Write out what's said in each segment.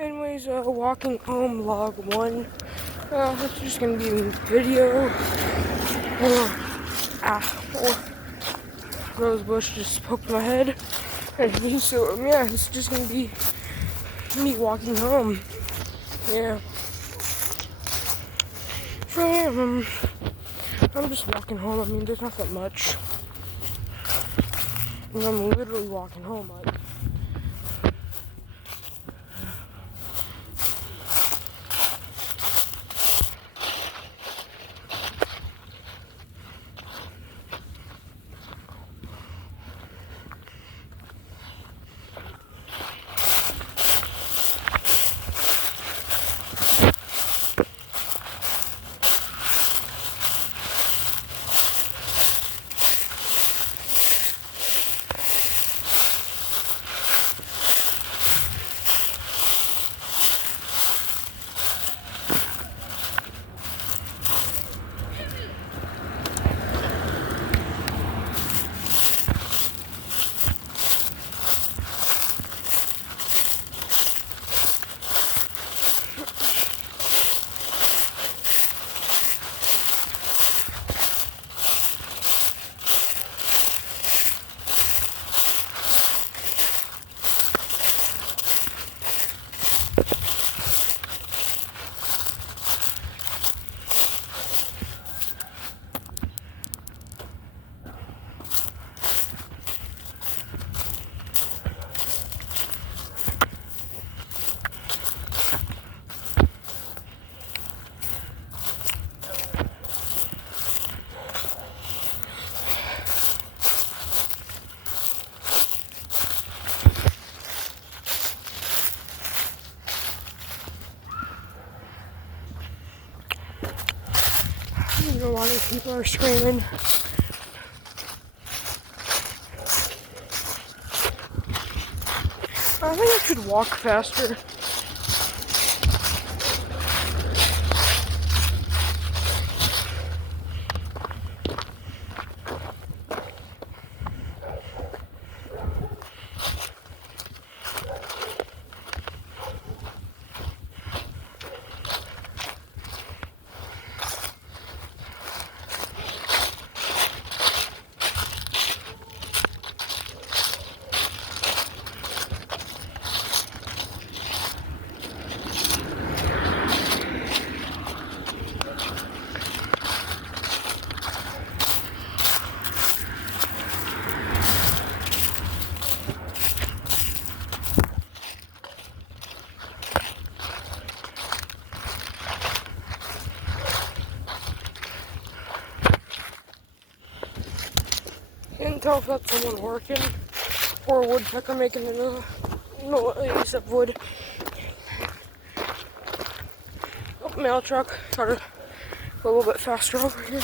Anyways, walking home vlog 1. It's just gonna be a video. Rosebush just poked my head. And so, yeah, it's just gonna be me walking home. Yeah. So, yeah, I'm just walking home. I mean, there's not that much. And I'm literally walking home, like. I don't know why these people are screaming. I think I should walk faster. Can't tell if that's someone working or a woodpecker making a noise of wood. Oh, mail truck. Gotta go a little bit faster over here.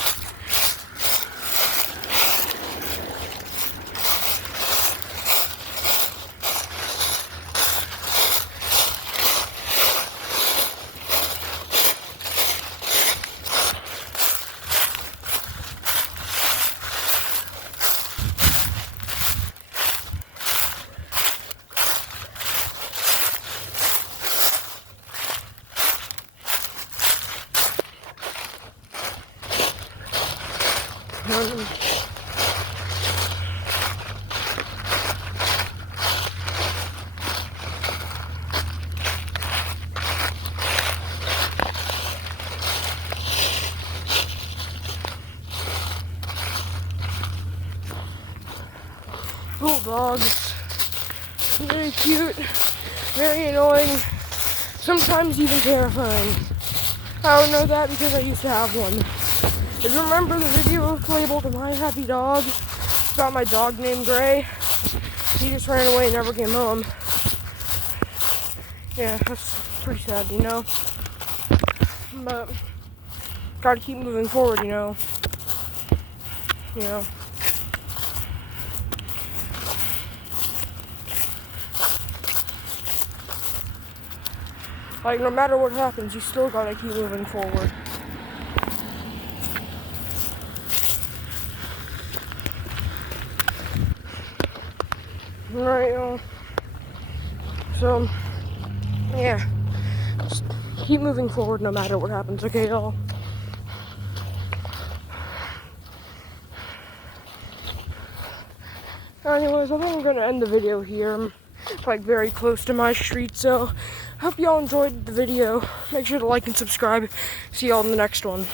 Bulldogs. Very cute, very annoying, sometimes even terrifying. I don't know that because I used to have one. If you remember the video labeled My Happy Dog, about my dog named Gray, he just ran away and never came home. Yeah, that's pretty sad, you know? But, gotta keep moving forward, you know? You know? Like, no matter what happens, you still gotta keep moving forward. Right, so, yeah. keep moving forward no matter what happens, okay, y'all? Anyways, I think I'm gonna end the video here. I'm like very close to my street, so hope y'all enjoyed the video. Make sure to like and subscribe. See y'all in the next one.